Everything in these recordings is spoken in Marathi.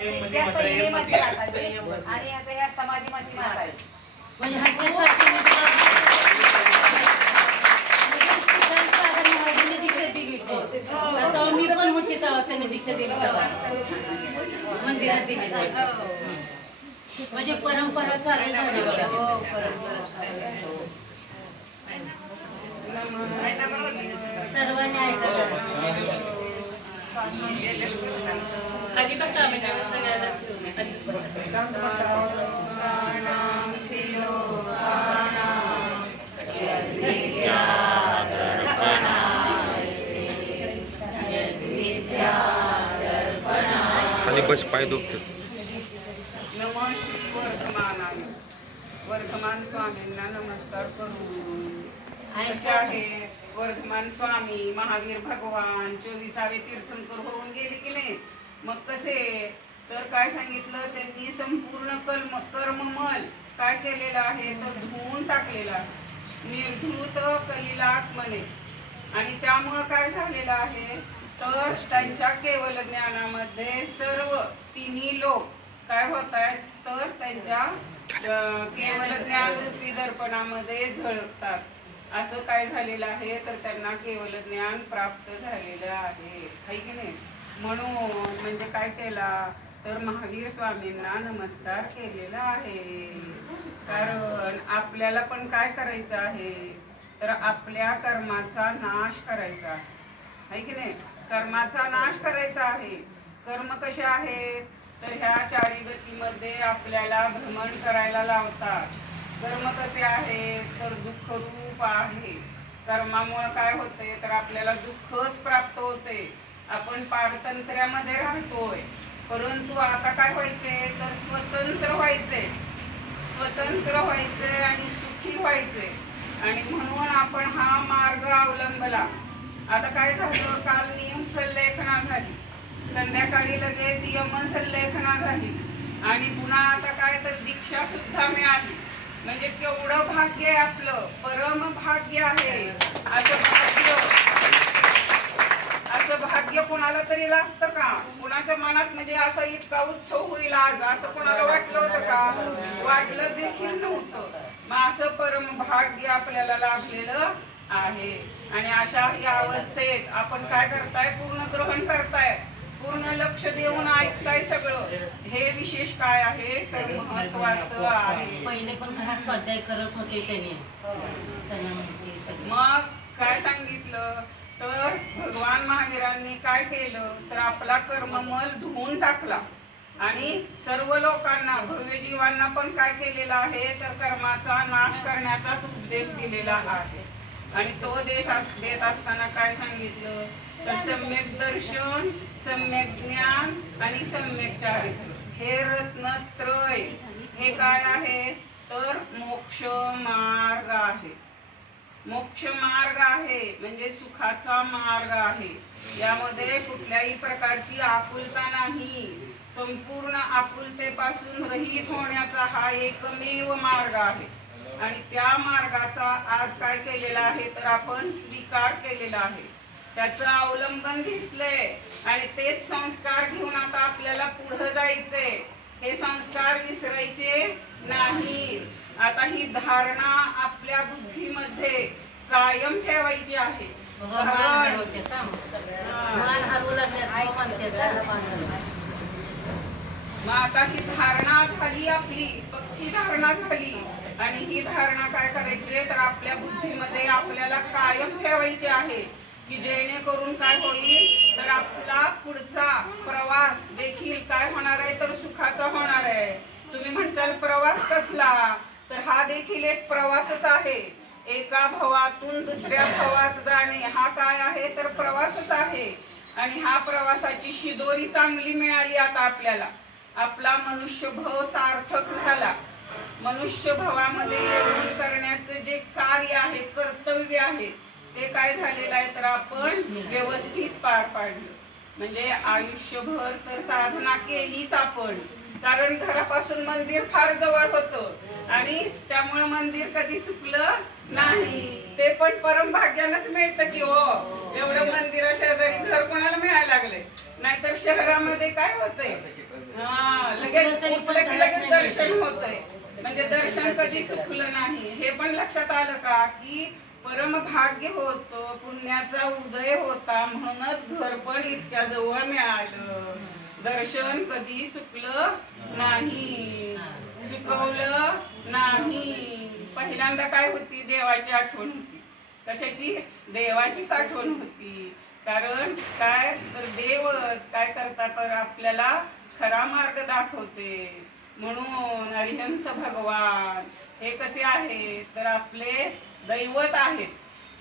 त्या संयमाची माताजी आणि आता ह्या समाधीमध्ये माताजी म्हणजे ह्याच्यासाठी म्हणजे श्रीकांत सागर महाराजांनी दीक्षा दिली होती. आता मी पण होते तेव्हा त्यांनी दीक्षा दिली तेव्हा. मंदिरात दिली म्हणजे परंपरा चालू झाली बघा. सर्वांनी ऐकायला खाली बस पाय दुखते. वर्धमान स्वामींना नमस्कार करू कसे आहे वर्धमान स्वामी महावीर भगवान चोवीसावे तीर्थंकर होऊन गेले की नाही? मग कसे? तर काय सांगितलं? त्यांनी संपूर्ण कर्म कर्ममल काय केलेलं आहे? तर धुवून टाकलेलं आहे. कलिला आत्मने. आणि त्यामुळं काय झालेलं आहे? तर त्यांच्या केवल ज्ञानामध्ये सर्व तिन्ही लोक काय होत आहेत? तर त्यांच्या केवल ज्ञान रूपी दर्पणामध्ये झळकतात. असं काय झालेलं आहे तर त्यांना केवल ज्ञान प्राप्त झालेलं आहे. है की नाही? म्हणून म्हणजे काय केला? तर महावीर स्वामींना नमस्कार केलेला आहे. कारण आपल्याला पण काय करायचं आहे? तर आपल्या कर्माचा नाश करायचा. आहे है की नाही? कर्माचा नाश करायचा आहे. कर्म कसे आहेत? तर ह्या चारी गतीमध्ये आपल्याला भ्रमण करायला लावतात. कर्म कसे आहे? तर दुःख रूप आहे. कर्मामुळे काय होते तर आपल्याला दुःखच प्राप्त होते. आपण पारतंत्र्यामध्ये राहतोय. परंतु आता काय व्हायचे तर स्वतंत्र व्हायचे स्वतंत्र व्हायचे आणि सुखी व्हायचे आणि म्हणून आपण हा मार्ग अवलंबला. आता काय झालं? काल नियम संलेखना झाली. संध्याकाळी लगेच यमन संलेखना झाली. आणि पुन्हा आता काय? तर दीक्षा सुद्धा मिळाली. म्हणजे केवढं भाग्य आहे आपलं. परम भाग्य आहे. असं भाग्य. असं भाग्य कोणाला तरी लागतं का? कोणाच्या मनात म्हणजे असा इतका उत्सव होईल आज? असं कोणाला वाटलं होतं का? वाटलं देखील नव्हतं. मग असं परम भाग्य आपल्याला लाभलेलं आहे. आणि अशा या अवस्थेत आपण काय करताय? पूर्ण ग्रहण करताय. पूर्ण लक्ष देऊन ऐकताय सगळं. हे विशेष काय आहे? तर महत्वाचं आहे. पहिले पण घरात स्वाध्याय करत होते त्यांनी. त्यांना सगळी. मग काय सांगितलं? तर भगवान महावीरांनी काय केलं? तर आपला कर्ममल धुवून टाकला. आणि सर्व लोकांना भव्य जीवांना पण काय केलेला आहे? तर कर्माचा नाश करण्याचाच उपदेश दिलेला आहे. आणि तो देश अस- देत असताना काय सांगितलं? तर सम्यक दर्शन सम्यक ज्ञान आणि सम्यक चारित्र्य हे रत्नत्रय हे काय आहे? तर मोक्ष मार्ग आहे. मोक्ष मार्ग आहे म्हणजे सुखाचा मार्ग आहे. यामध्ये कुठल्याही प्रकारची आकुलता नाही. संपूर्ण आकुलतेपासून रहित होण्याचा हा एकमेव मार्ग आहे. आणि त्या मार्गाचा आज काय केलेला आहे? तर आपण स्वीकार केलेला आहे. त्याचं अवलंबन घेतलंय आणि तेच संस्कार घेऊन आता आपल्याला पुढे जायचंय. हे संस्कार विसरायचे नाही. आता ही धारणा आपल्या बुद्धीमध्ये कायम ठेवायची आहे. मग आता ही धारणा झाली आपली. पक्की धारणा झाली. आणि ही धारणा काय करायची आहे? तर आपल्या बुद्धीमध्ये आपल्याला कायम ठेवायची आहे. की जेणेकरून काय होईल? तर आपला पुढचा प्रवास देखील काय होणार आहे? तर सुखाचा होणार आहे. तुम्ही म्हणताल प्रवास कसला? तर हा देखील एक प्रवासच आहे. एका भवातून दुसऱ्या भवात जाणे हा काय आहे? तर प्रवासच आहे. आणि हा प्रवासाची शिदोरी चांगली मिळाली आता आपल्याला. आपला मनुष्यभव सार्थक झाला. मनुष्य भवामध्ये करण्याचं जे कार्य आहे कर्तव्य आहे ते काय झालेलं आहे तर आपण व्यवस्थित पार पाडलं. म्हणजे आयुष्यभर तर साधना केलीच आपण. कारण घरापासून मंदिर फार जवळ होतं. आणि त्यामुळे मंदिर कधी चुकलं नाही. ते पण परम भाग्यानंच मिळतं की हो एवढं मंदिर शेजारी घर कोणाला मिळायला लागले. नाहीतर शहरामध्ये काय होतंय? हा लगेच की लगेच दर्शन होतंय. म्हणजे दर्शन कधी चुकलं नाही हे पण लक्षात आलं का की परमभाग्य भाग्य पुण्याचा उदय होता म्हणूनच घर पण इतक्या जवळ मिळालं. दर्शन कधी चुकलं नाही. चुकवलं नाही. पहिल्यांदा काय होती? देवाची आठवण होती. कशाची? देवाचीच आठवण होती. कारण काय? तर देवच काय करतात तर आपल्याला खरा मार्ग दाखवते. म्हणून अरिहंत भगवान हे कसे आहेत तर आपले दैवत आहेत.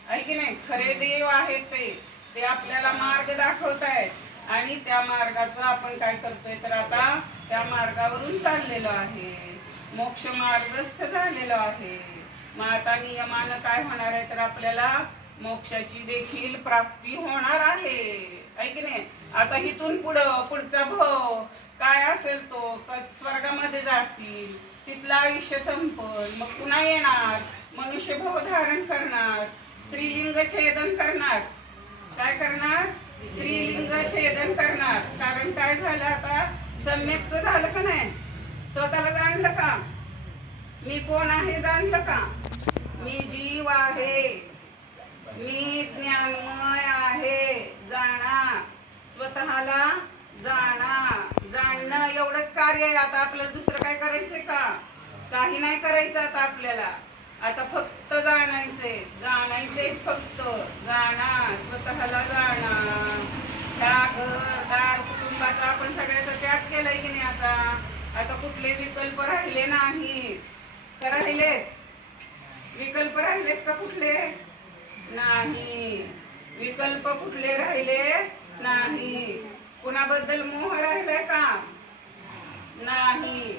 आहे की नाही? खरे देव आहेत ते. ते आपल्याला मार्ग दाखवत आहेत. आणि त्या मार्गाचं आपण काय करतोय तर आता त्या मार्गावरून चाललेलो आहे. मोक्ष मार्गस्थ झालेलो आहे. मग आता नियमानं काय होणार आहे तर आपल्याला मोक्षाची देखील प्राप्ती होणार आहे. आहे की नाही? आता इथून पुढं पुढचा भव काय असेल तो? स्वर्गामध्ये जातील. तिथलं आयुष्य संपल. मग पुन्हा येणार. मनुष्यभव धारण करणार स्त्रीलिंग छेदन करणार. काय करणार? स्त्रीलिंग छेदन करणार. कारण काय झालं आता? सम्यक्त झालं का नाही? स्वतःला जाणलं का? मी कोण आहे जाणलं का? मी जीव आहे. मी ज्ञानमय आहे. जाणा. स्वतःला जाणा. जाणणं एवढंच कार्य आहे. आता आपल्याला दुसरं काय करायचंय का? काही नाही करायचं आता आपल्याला. आता फक्त जाणायचे जाणायचे फक्त. जाणार स्वतःला जाणार. त्या घर दार कुटुंबाचा आपण सगळ्याचा त्याग केलाय की नाही आता? आता कुठले विकल्प राहिले नाहीत. का राहिलेत? विकल्प राहिलेत का कुठले? नाही विकल्प कुठले राहिले? नाही कुणाबद्दल मोह राहिलाय का? नाही.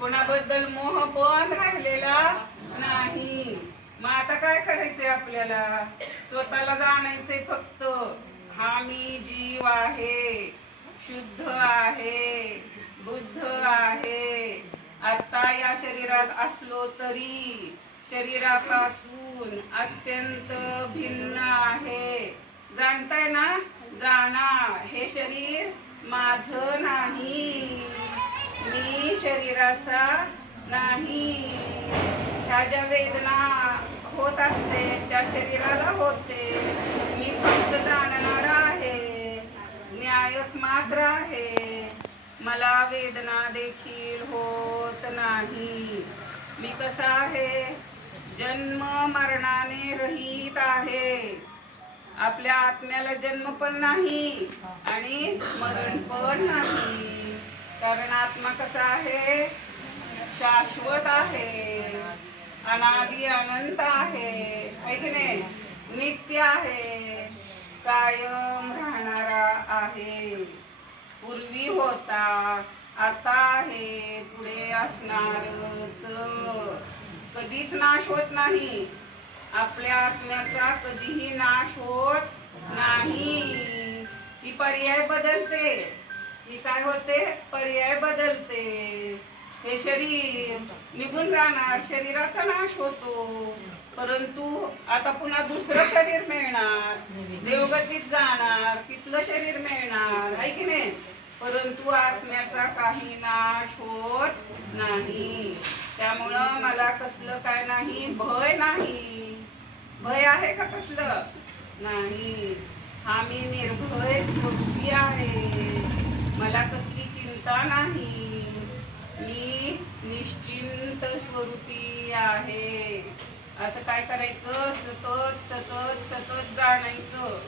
कुणाबद्दल मोह पण राहिलेला नाही. मग आता काय करायचंय आपल्याला? स्वतःला जाणायचंय फक्त. हा मी जीव आहे शुद्ध आहे बुद्ध आहे. आता या शरीरात असलो तरी शरीरापासून अत्यंत भिन्न आहे. जाणताय ना? जाणा. हे शरीर माझं नाही. मी शरीराचा नाही. ह्या ज्या वेदना होत असते त्या शरीराला होते. मी फक्त जाणणार आहे. न्यायच मात्र आहे. मला वेदना देखील होत नाही. मी कसा आहे? जन्म मरणाने रहित आहे. आपल्या आत्म्याला जन्म पण नाही आणि मरण पण नाही. कारण आत्मा कसा आहे? शाश्वत आहे. अनादि अनंत आहे. ऐकणे नाही नित्य आहे. कायम राहणारा आहे. पूर्वी होता आता आहे. पुढे असणारच. कधीच नाश होत नाही. आपल्या आत्म्याचा कधीही नाश होत नाही. ही पर्याय बदलते. ही काय होते? पर्याय बदलते. हे शरीर निघून जाणार शरीराचा नाश होतो. परंतु आता पुन्हा दुसरं शरीर मिळणार देवगतीत जाणार तिथलं शरीर मिळणार आहे की नाही? परंतु आत्म्याचा काही नाश होत नाही. त्यामुळं मला कसलं काय नाही भय नाही. भय आहे का कसलं? नाही. हा मी निर्भय आहे. मला कसली चिंता नाही. मी निश्चिंत स्वरूपी आहे. असं काय करायचं? सतत सतत सतत जाणायचं.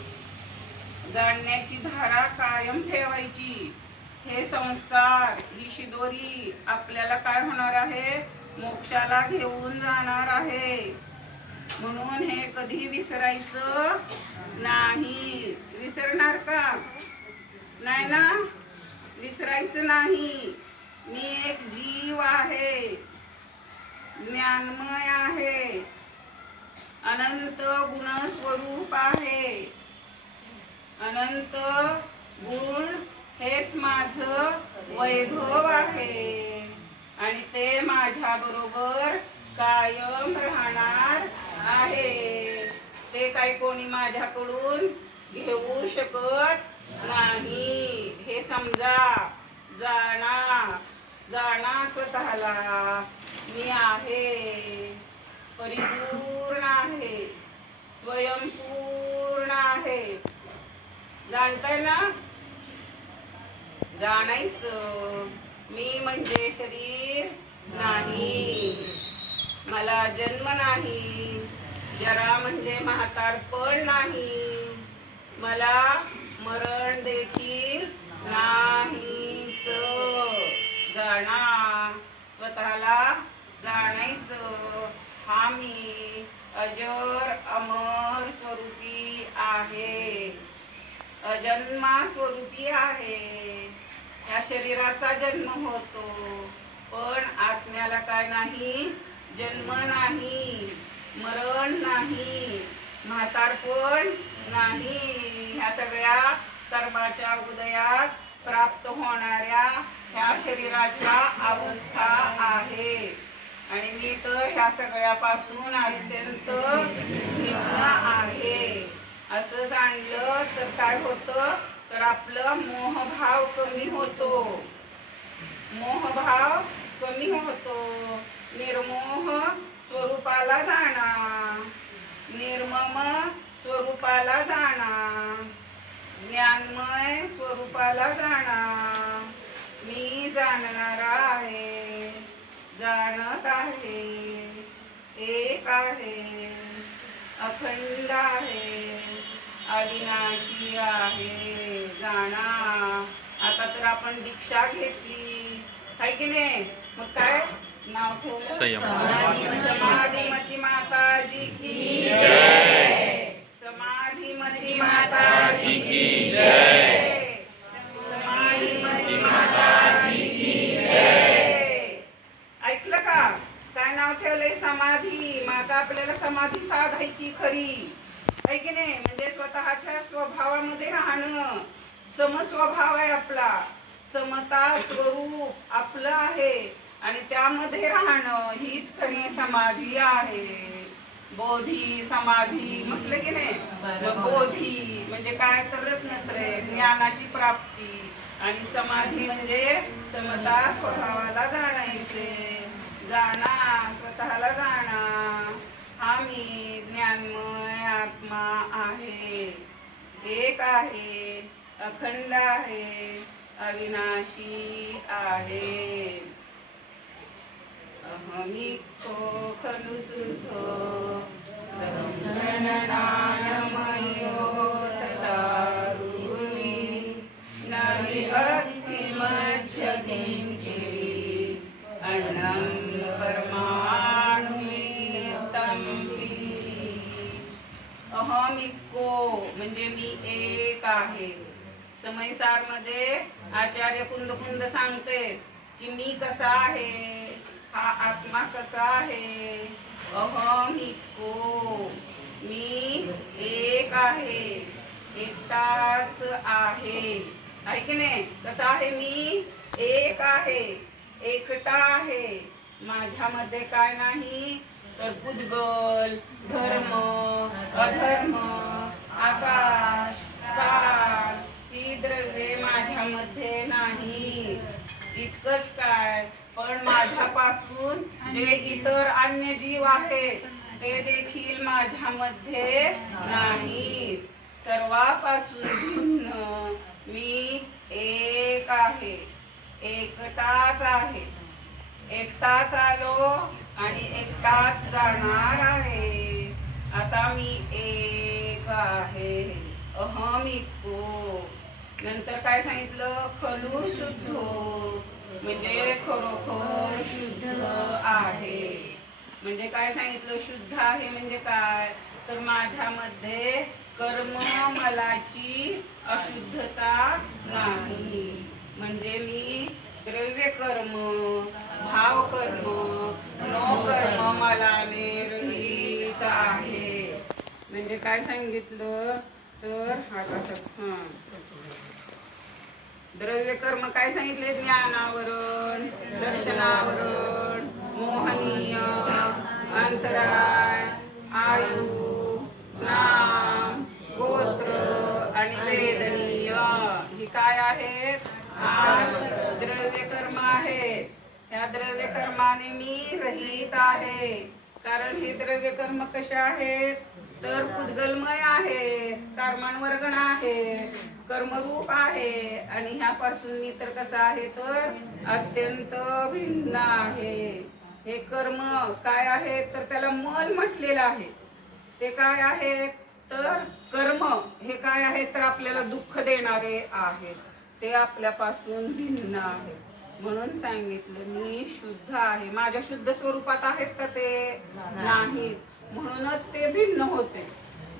जाणण्याची धारा कायम ठेवायची. हे संस्कार ही शिदोरी आपल्याला काय होणार आहे? मोक्षाला घेऊन जाणार आहे. म्हणून हे कधी विसरायचं? नाही. विसरणार का? नाही ना? विसरायचं नाही. मी एक जीव आहे. ज्ञानमय आहे. अनंत गुण स्वरूप आहे. अनंत गुण हेच माझं वैभव आहे. आणि ते माझ्या बरोबर कायम राहणार आहे. ते काही कोणी माझ्याकडून घेऊ शकत नाही. हे समजा जाणा. जाणा स्वतःला. मी आहे. परिपूर्ण आहे. स्वयंपूर्ण आहे. जाणताय ना? जाणायचं. मी म्हणजे शरीर नाही. मला जन्म नाही. जरा म्हणजे म्हातारपण नाही. मला मरण देखील नाहीच जाणा स्वतःला जाणायचं. हा मी अजर अमर स्वरूपी आहे. अजन्मा स्वरूपी आहे. या शरीराचा जन्म होतो. पण आत्म्याला काय नाही? जन्म नाही. मरण नाही. म्हातारपण नाही. ह्या सगळ्या कर्माच्या उदयात प्राप्त होणाऱ्या ह्या शरीराच्या अवस्था आहे. आणि मी तर ह्या सगळ्यापासून अत्यंत भिन्न आहे. असं जाणलं तर काय होतं? तर आपलं मोहभाव कमी होतो. मोहभाव कमी होतो. निर्मोह स्वरूपाला जाणा. निर्मम स्वरूपाला जाणा. ज्ञानमय स्वरूपाला जाणा. मी जाणणारा आहे जाणत आहे एक आहे अखंड आहे अविनाशी आहे जाणा. आता तर आपण दीक्षा घेतली. काय की नाही? मग काय? नाव ठेवलं? समाधी. मग आता आपल्याला समाधी साधायची खरी. आहे की नाही? म्हणजे स्वतःच्या स्वभावामध्ये राहणं. समस्वभाव आहे आपला. समता स्वरूप आपलं आहे. आणि त्यामध्ये राहणं हीच खरी समाधी आहे. बोधी समाधी. म्हटलं की नाही? बोधी म्हणजे काय तर रत्नत्रय ज्ञानाची प्राप्ती. आणि समाधी म्हणजे समता स्वभावाला जाणायचे. जाणा स्वतःला जाणा हा मी ज्ञानमय आत्मा आहे. एक आहे अखंड आहे अविनाशी आहे. अहमिको खलु सुधो अहमिको म्हणजे मी एक आहे. समयसारमध्ये आचार्य कुंद कुंद सांगते की मी कसा आहे? हा आत्मा कसा आहे? अहमिको मी एक आहे. एकटाच आहे. आहे की नाही? कसा आहे मी? एक आहे. एकटा आहे. माझ्यामध्ये काय नाही? तर पुद्गल धर्म अधर्म आकाश काळ ही द्रव्ये माझ्यामध्ये नाही इतकंच काय पण माझ्यापासून जे इतर अन्य जीव आहेत ते देखील माझ्यामध्ये नाही सर्वापासून भिन्न मी एक आहे. एकटाच आहे. एकटाच आलो आणि एकटाच जाणार आहे. असा मी एक आहे. अहमिको नंतर काय सांगितलं? खलू शुद्ध. म्हणजे खरोखर शुद्ध आहे. म्हणजे काय सांगितलं? शुद्ध आहे म्हणजे काय? तर माझ्यामध्ये कर्म मलाची अशुद्धता नाही. म्हणजे मी द्रव्य कर्म भाव कर्म नो कर्म मला निर्हित आहे. म्हणजे काय सांगितलं? तर हा कसं द्रव्य कर्म काय सांगितले? ज्ञानावरण दर्शनावरण मोहनीय अंतरा या द्रव्य कर्माने मी रहित आहे. कारण हे द्रव्य कर्म कसे आहेत? तर पुद्गलमय आहे कर्मांवर्गण आहे कर्मरूप आहे. आणि ह्यापासून मी तर कसा आहे? तर अत्यंत भिन्न आहे. हे कर्म काय आहे तर त्याला मन म्हटलेलं आहे. ते काय आहे तर कर्म हे काय आहे तर आपल्याला दुःख देणारे आहेत. ते आपल्यापासून भिन्न आहे म्हणून सांगितलं मी शुद्ध आहे. माझ्या शुद्ध स्वरूपात आहेत का ते? नाहीत. म्हणूनच ते भिन्न होते.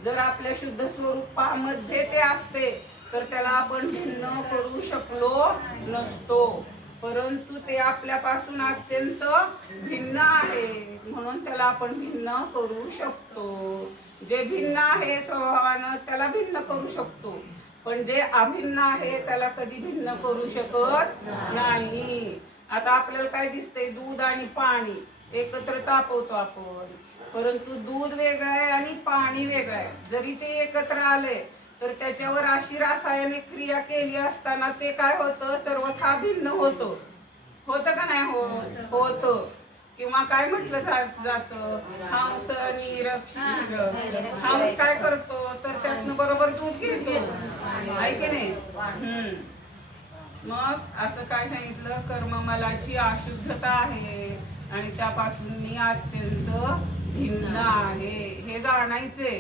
जर आपल्या शुद्ध स्वरूपामध्ये ते असते तर त्याला आपण भिन्न करू शकलो नसतो. परंतु ते आपल्यापासून अत्यंत भिन्न आहे. म्हणून त्याला आपण भिन्न करू शकतो. जे भिन्न आहे स्वभावानं त्याला भिन्न करू शकतो. पण जे अभिन्न आहे त्याला कधी भिन्न करू शकत नाही. आता आपल्याला काय दिसतंय? दूध आणि पाणी. एकत्र तापवतो आपण. परंतु दूध वेगळं आहे आणि पाणी वेगळं आहे. जरी ते एकत्र आले तर त्याच्यावर अशी रासायनिक क्रिया केली असताना ते काय होतं? सर्वथा भिन्न होतं. होतं का नाही? होत होतं. किंवा काय म्हटलं जात? हंस निरक्षीर हंस काय करतो? तर त्यातनं बरोबर दूध घेतो. आहे की नाही. मग असं काय सांगितलं? कर्म मलाची अशुद्धता आहे आणि त्यापासून मी अत्यंत भिन्न आहे. हे जाणायचे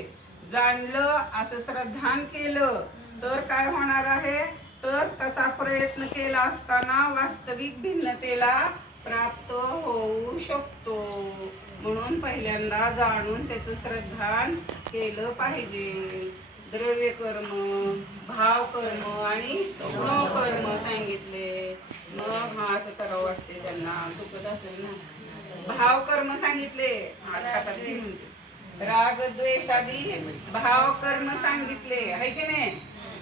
जाणलं असं श्रद्धान केलं तर काय होणार आहे? तर तसा प्रयत्न केला असताना वास्तविक भिन्नतेला प्राप्त होऊ शकतो. म्हणून पहिल्यांदा जाणून त्याचं श्रद्धान केलं पाहिजे. द्रव्य कर्म भाव कर्म आणि कर्म सांगितले. मग हा असं करावं वाटते त्यांना. दुखत असेल ना? भाव कर्म सांगितले. हातात राग द्वेषादी भाव कर्म सांगितले. आहे की नाही?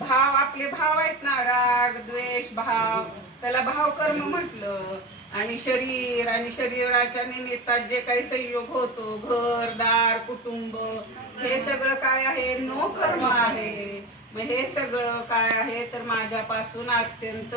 भाव आपले भाव आहेत ना. राग द्वेष भाव. त्याला भाव कर्म म्हटलं. आणि शरीर आणि शरीराच्या निमित्तात जे काही संयोग होतो घर दार कुटुंब हे सगळं काय आहे? नो कर्म आहे. मग हे सगळं काय आहे? तर माझ्यापासून अत्यंत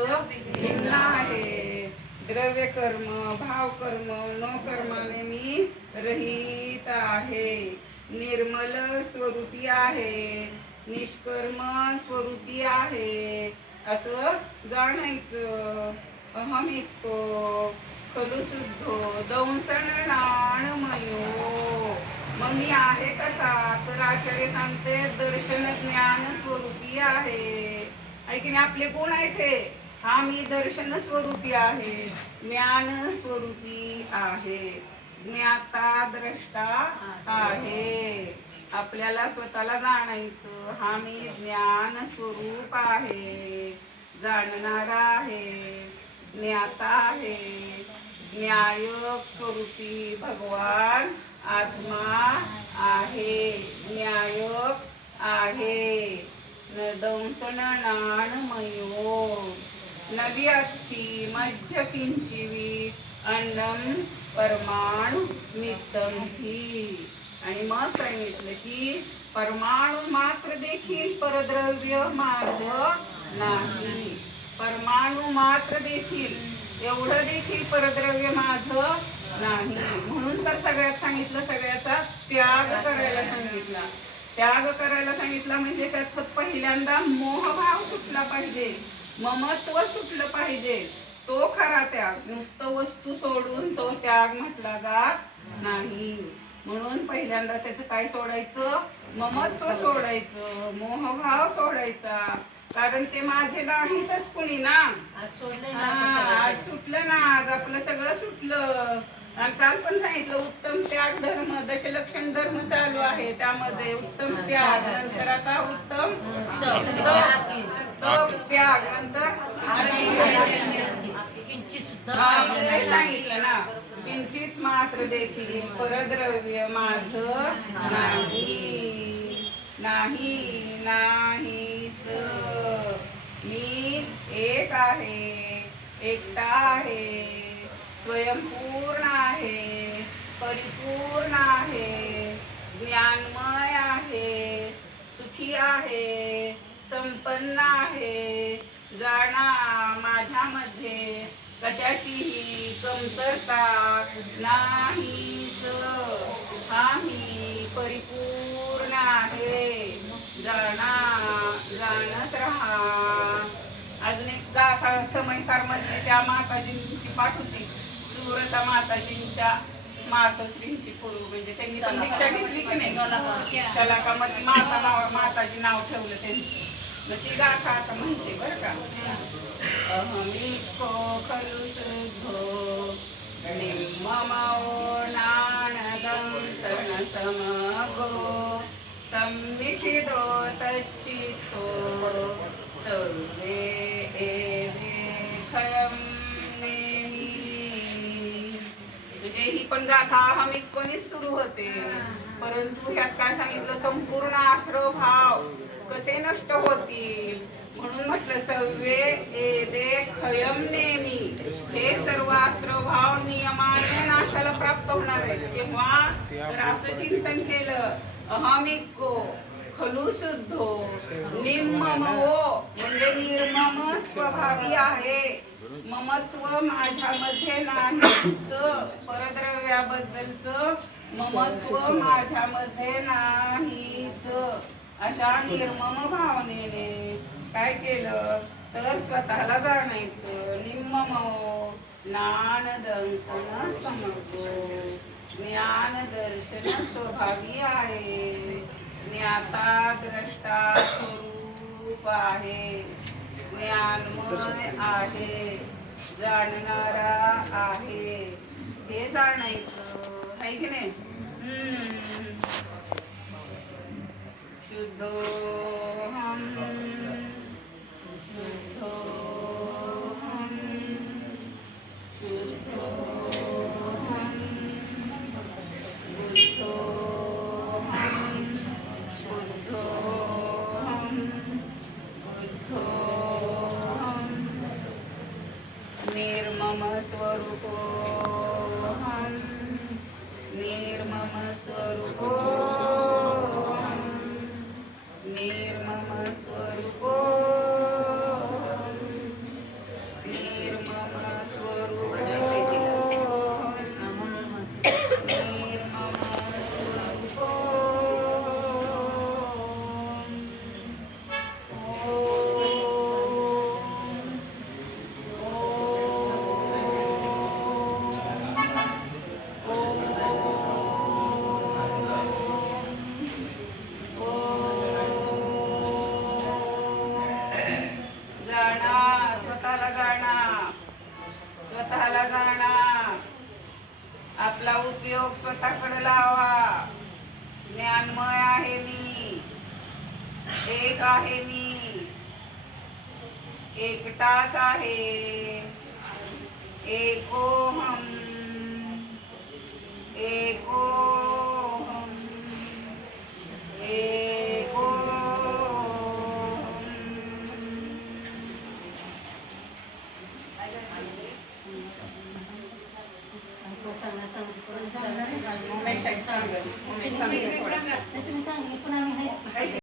भिन्न आहे. द्रव्य कर्म भाव कर्म नो कर्माने मी रहित आहे. निर्मल स्वरूपी आहे. निष्कर्म स्वरूपी आहे. असं जाणायचं. अहमिको खलु शुद्धो दंसण मग मी आहे कसा तर आचार्य सांगते दर्शन ज्ञान स्वरूपी आहे. ऐकिन नाही आपले कोण आहेत हे? हा मी दर्शन स्वरूपी आहे. ज्ञान स्वरूपी आहे. ज्ञाता द्रष्टा आहे. आपल्याला स्वतःला जाणायचं. हा मी ज्ञान स्वरूप आहे. जाणणारा आहे. ज्ञाता आहे. न्यायक स्वरूपी भगवान आत्मा आहे. न्यायक आहे. न दंसन नाणमयो नवी अत्ती मज्ज किंचिवी अंडम परमाणु मित्तम ही. आणि मग सांगितलं की परमाणु मात्र देखील परद्रव्य माझ नाही. परमाणू मात्र देखील एवढं देखील परद्रव्य माझं नाही. म्हणून तर सगळ्यात सांगितलं सगळ्याचा त्याग करायला सांगितला. त्याग करायला सांगितला म्हणजे त्याचं पहिल्यांदा मोहभाव सुटला पाहिजे ममत्व सुटलं पाहिजे. तो खरा त्याग. नुसतं वस्तू सोडून तो त्याग म्हटला जात नाही. म्हणून पहिल्यांदा त्याचं काय सोडायचं? ममत्व सोडायचं मोहभाव सोडायचा. कारण ते माझे नाहीतच कुणी ना. आज सोडलंय ना हा, आज. सुटलं ना आज आपलं सगळं सुटलं. आणि काल पण सांगितलं उत्तम त्याग धर्म दशलक्षण धर्म चालू आहे त्यामध्ये. उत्तम त्याग. नंतर आता उत्तम. तप तप, त्याग. नंतर किंचित सुद्धा हा, मग ते सांगितलं ना. किंचित मात्र देखील परद्रव्य माझ नाही नाही नाहीच. मी एक आहे एकटा आहे स्वयंपूर्ण आहे परिपूर्ण आहे ज्ञानमय आहे सुखी आहे संपन्न आहे. जाणा माझ्यामध्ये कशाचीही कमतरता नाहीच. मी परिपूर्ण आहे. जाणा जाणत राहा. एक गाथा समयसार मधली त्या माताजींची पाठ होती. सुरता माताजींच्या मातोश्रींची पूर्व म्हणजे त्यांनी पण दीक्षा घेतली की नाही? शलाकामध्ये माता नाव माताजी नाव ठेवलं त्यांनी. मग ती गाथा आता म्हणते बरं का. अहमिको खलु शुद्धो निम्ममो नानदंसन समगो तच्चित्तो सर्वे एवे पण गाथा अहमिक कोणीच सुरू होते. परंतु ह्यात काय सांगितलं? संपूर्ण आश्रव भाव कसे नष्ट होतील? म्हणून म्हटलं सव्वे एदे खयम नेमी. हे सर्व आश्रव भाव नियमाने नाशाला प्राप्त होणार आहेत. तेव्हा तर असं चिंतन केलं अहमिको खलु शुद्धो. निम्ममो म्हणजे निर्मम स्वभावी आहे. ममत्व माझ्यामध्ये नाहीच. परद्रव्याबद्दलच ममत्व माझ्यामध्ये नाहीच. अशा निर्मम भावनेने काय केलं तर स्वतःला जाणायचं. निम्ममो ज्ञान दर्शन समजो. ज्ञान दर्शन स्वभावी आहे. ज्ञाता द्रष्टा स्वरूप आहे. ज्ञानमय आहे. जाणणारा आहे हे जाणायचं आहे की नाही हम्म. शुद्धोहम स्वतःकडे लावा ज्ञानमय आहे मी. एक आहे मी. एकटाच आहे. एकोहम. एको やってみたら、日本は毎日、かっこいい。